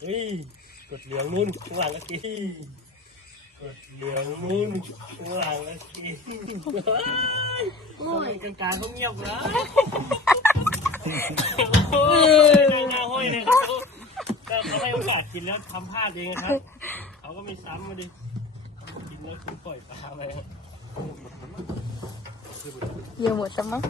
เฮ้ยกดเหลืองนู่นข้างหลังก็ทีกดเหลืองนู่นข้างหลังก็ทีโอ้ยกลางๆเขาเงียบนะโอ้ยหน้าห้อยเลยเขาให้โอกาสกินแล้วทำพลาดเองนะครับเขาก็ไม่ซ้ำมาดิกินแล้วคุณปล่อยปลาไป เยอะหมดจังมั้ง